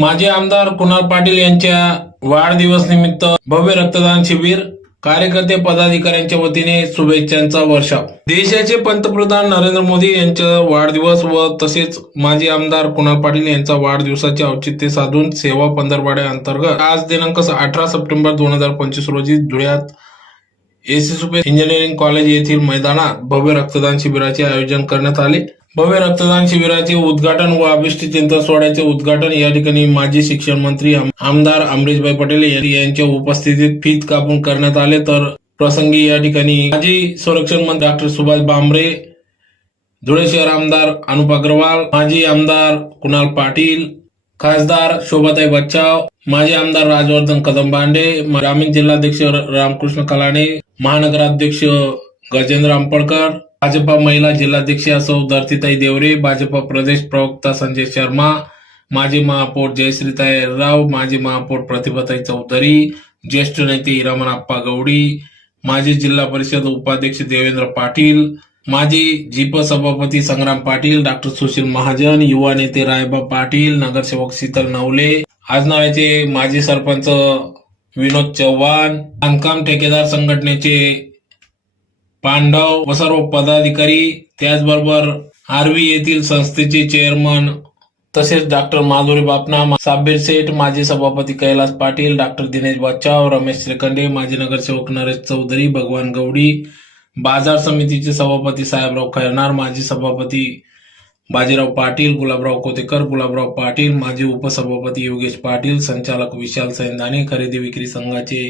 माजी आमदार कुणाल पाटील यांच्या वाढदिवस निमित्त भव्य रक्तदान शिबिर कार्यकर्ते पदाधिकाऱ्यांच्या वतीने शुभेच्छांचा वर्षाव. देशाचे पंतप्रधान नरेंद्र मोदी यांचा वाढदिवस व तसेच माजी आमदार कुणाल पाटील यांचा वाढदिवसाचे औचित्य साधून सेवा पंधरवाड्या अंतर्गत आज दिनांक अठरा सप्टेंबर दोन हजार पंचवीस रोजी धुळ्यात एसीसुपे इंजिनिअरिंग कॉलेज येथील मैदानात भव्य रक्तदान शिबिराचे आयोजन करण्यात आले. भव्य रक्तदान शिबिराचे उद्घाटन व अभिष्टी चिंतन सोहळ्याचे उद्घाटन या ठिकाणी माजी शिक्षण मंत्री आमदार अमरीशभाई पटेल यांच्या उपस्थितीत फीत कापून करण्यात आले. तर प्रसंगी या ठिकाणी माजी संरक्षण मंत्री डॉक्टर सुभाष बांबरे धुळे शहर आमदार अनुप अग्रवाल माजी आमदार कुणाल पाटील खासदार शोभाताई बच्चाव माजी आमदार राजवर्धन कदम बांडे ग्रामीण जिल्हाध्यक्ष रामकृष्ण कलाणे महानगराध्यक्ष गजेंद्र आंपळकर भाजपा महिला जिल्हाध्यक्ष असो धरतीताई देवरे भाजपा प्रदेश प्रवक्ता संजय शर्मा माजी महापौर जयश्रीताई राव माजी महापौर प्रतिभाताई चौधरी ज्येष्ठ नेते हिरामन आप्पा गौडी माजी जिल्हा परिषद उपाध्यक्ष देवेंद्र पाटील माजी जीप सभापती संग्राम पाटील डॉक्टर सुशील महाजन युवा नेते रायबा पाटील नगरसेवक शीतल नवले आजनाळ्याचे माजी सरपंच विनोद चव्हाण बांधकाम ठेकेदार संघटनेचे पांडव व सर्व पदाधिकारी त्याचबरोबर आरवी येथील संस्थेचे चेअरमन तसेच डॉक्टर माधुरी बापना साबीर सेठ माजी सभापती कैलास पाटील डॉक्टर दिनेश बच्चाव रमेश श्रीखंडे माजी नगरसेवक नरेश चौधरी भगवान गौडी बाजार समितीचे सभापती साहेबराव खैरनार माजी सभापती बाजीराव पाटील गुलाबराव कोतेकर गुलाबराव पाटील माजी उपसभापती योगेश पाटील संचालक विशाल सैंदाने खरेदी विक्री संघाचे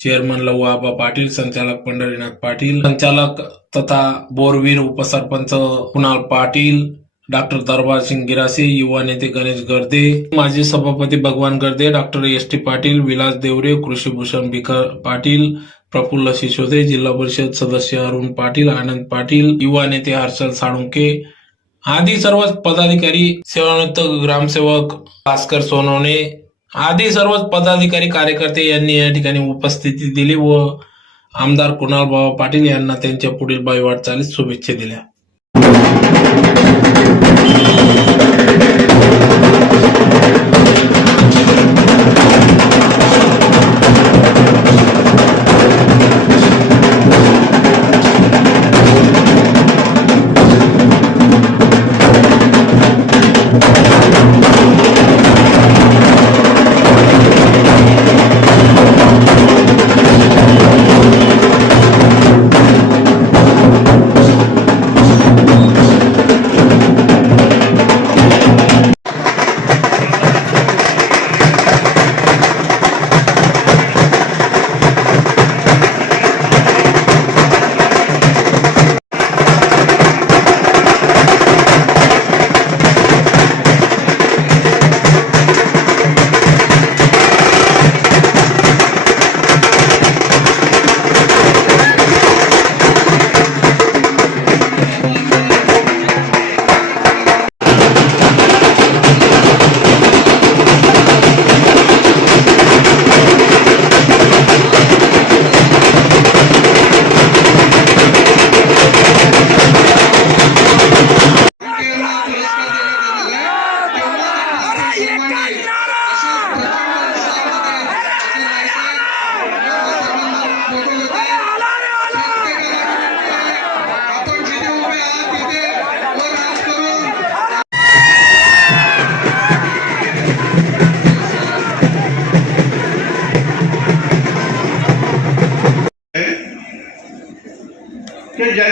चेअरमन लव्वाबा आबा पाटील संचालक पंढरीनाथ पाटील संचालक तथा बोरवीर उपसरपंच कुणाल पाटील डॉक्टर दरबार सिंग गिरासे युवा नेते गणेश गर्दे माजी सभापती Bhagwan Garde doctor S T Patil Vilas Deore कृषीभूषण Bhikar Patil Praful Shishode जिल्हा परिषद सदस्य अरुण पाटील आनंद पाटील युवा नेते हर्षल साळुंके आदी सर्वच पदाधिकारी सेवानिवृत्त ग्रामसेवक भास्कर सोनवणे आधी सर्वच पदाधिकारी कार्यकर्ते यांनी या ठिकाणी उपस्थिती दिली व आमदार कुणाल बाबा पाटील यांना त्यांच्या पुढील बाई वाटचालीस शुभेच्छा दिल्या.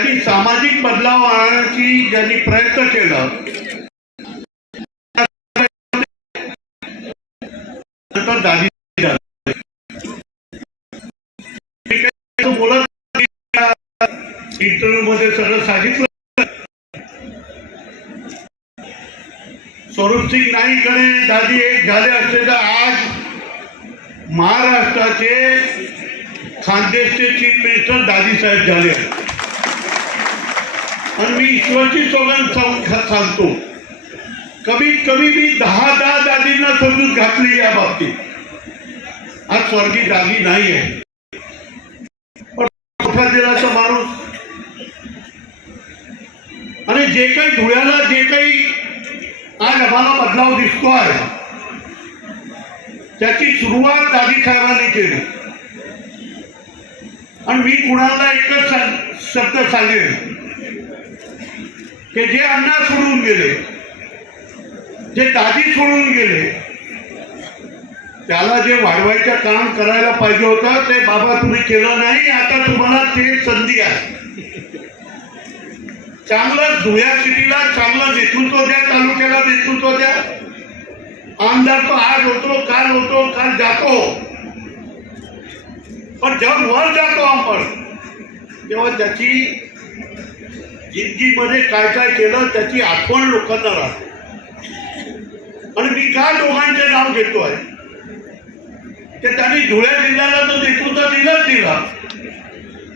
की ज्यांनी सामाजिक बदलाव आणण्याची ज्यांनी प्रयत्न केला बोलत इंटरव्ह्यू मध्ये सगळं सांगितलं. स्वरूप सिंग नाईकडे दादी एक झाले असते तर आज महाराष्ट्राचे खानदेशचे चीफ मिनिस्टर दादी साहेब झाले. आणि मी ईश्वरची सोबत सांगतो कमीत कमी मी दहा दहा दादींना समजून घातली या बाबतीत. आज स्वर्गी दादी नाही आहे. पण दिलाचा माणूस. आणि जे काही धुळ्याला जे काही आज आम्हाला बदलाव दिसतो आहे त्याची सुरुवात दादी साहेबांनी केली. आणि मी कुणाला एकच शब्द सांगेन. की जे अण्णा सोडून गेले जे दादी सोडून गेले त्याला जे वाढवायचं काम करायला पाहिजे होतं ते बाबा तुम्ही केलं नाही आता तुम्हाला ते संधी आहे. चांगलं धुळ्या सिटीला चांगलं नेतृत्व द्या तालुक्याला नेतृत्व द्या. आमदार तो आज होतो काल होतो काल जातो. पण जेव्हा वर जातो आपण तेव्हा त्याची जिंदगीमध्ये काय काय केलं त्याची आठवण लोकांना राहते. आणि मी काय दोघांचे नाव घेतो आहे ते त्यांनी धुळ्या जिल्ह्याला तो नेतृत्व दिलाच दिला.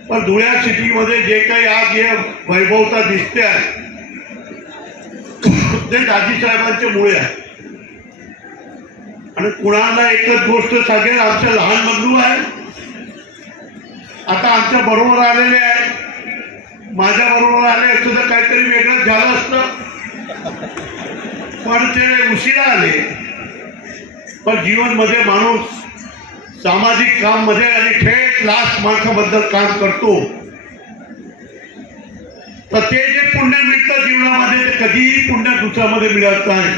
पण धुळ्या सिटीमध्ये जे काही आज हे वैभवता दिसते आहे ते दाजी साहेबांचे मुळे आहे. आणि कुणाला एकच गोष्ट सांगेल आमचे लहान बंधू आहे आता आमच्या बरोबर आलेले आहे माझ्या बरोबर आले असतं तर काहीतरी वेगळंच झालं असतं. पण ते उशिरा आले. पण जीवनमध्ये माणूस सामाजिक काममध्ये आणि थेट लास्ट माणसाबद्दल काम करतो. तर ते जे पुण्य मिळतं जीवनामध्ये ते कधीही पुण्य दुसऱ्यामध्ये मिळत नाही.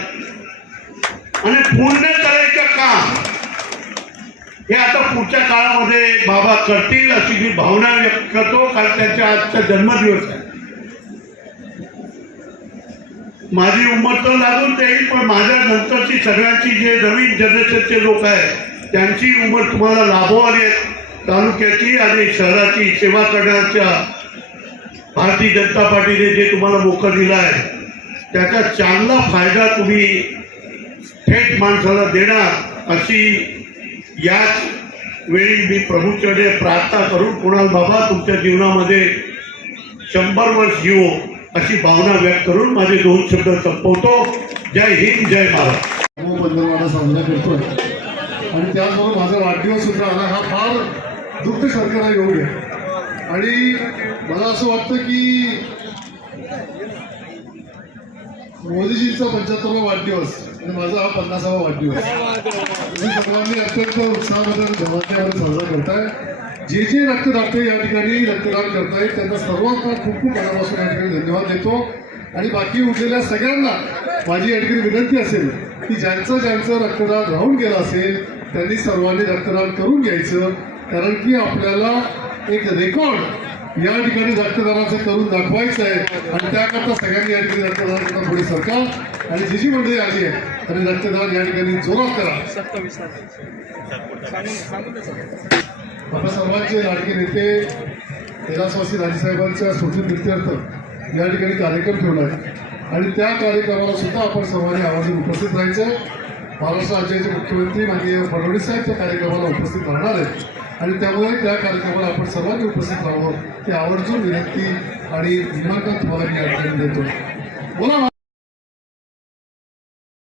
आणि पुण्य करायचं काम हे आता पुढच्या काळामध्ये बाबा करतील अशी मी भावना व्यक्त करतो कारण त्यांच्या आजचा जन्मदिवस आहे. माझी उमर तर लागून देईल पण माझ्या नंतरची सगळ्यांची जे नवीन जनरेशनचे लोक आहेत त्यांची उमर तुम्हाला लाभो आणि तालुक्याची आणि शहराची सेवा करण्याच्या भारतीय जनता पार्टीने जे तुम्हाला मोका दिला आहे त्याचा चांगला फायदा तुम्ही थेट माणसाला देणार अशी याच वेळी मी प्रभूचरणे प्रार्थना करून कुणाल बाबा तुमच्या जीवनामध्ये शंभर वर्ष जीवो अशी भावना व्यक्त करून माझे दोन शब्द संपवतो. जय हिंद जय महाराज पंधरवाडा हो, साजरा करतोय. आणि त्याचबरोबर माझा वाढदिवस सुद्धा आला. हा फार दुःख सरकारला योग आहे. आणि मला असं वाटतं की मोदीजींचा पंच्याहत्तरावा वाढदिवस आणि माझा हा पन्नासावा वाढदिवस. तुम्ही सगळ्यांनी अत्यंत आणि धमाक्यामध्ये साजरा करताय. जे जे रक्तदाते या ठिकाणी रक्तदान करतायत त्यांना सर्वांना खूप खूप मनापासून या ठिकाणी धन्यवाद देतो. आणि बाकी उरलेल्या सगळ्यांना माझी या ठिकाणी विनंती असेल की ज्यांचं ज्यांचं रक्तदान राहून गेलं असेल त्यांनी सर्वांनी रक्तदान करून घ्यायचं कारण की आपल्याला एक रेकॉर्ड या ठिकाणी रक्तदानाचं करून दाखवायचं आहे आणि त्याकरता सगळ्यांनी या ठिकाणी रक्तदान पुढे सरकार. आणि जी जी मंडळी आली आहे. आणि रक्तदान या ठिकाणी जोरात करा. आपल्या सर्वांचे लाडके नेते कैलासवासी राजेसाहेबांच्या स्मृतीप्रित्यर्थ या ठिकाणी कार्यक्रम ठेवला आहे. आणि त्या कार्यक्रमाला सुद्धा आपण सर्वांनी आवर्जून उपस्थित राहायचं आहे महाराष्ट्र राज्याचे मुख्यमंत्री माननीय फडणवीस साहेब त्या कार्यक्रमाला उपस्थित राहणार आहेत. आणि त्यामुळे त्या कार्यक्रमाला आपण सर्वांनी उपस्थित राहावं. ते आवर्जून विनंती आणि निमंत्रण तुम्हाला मी देतो. बोला.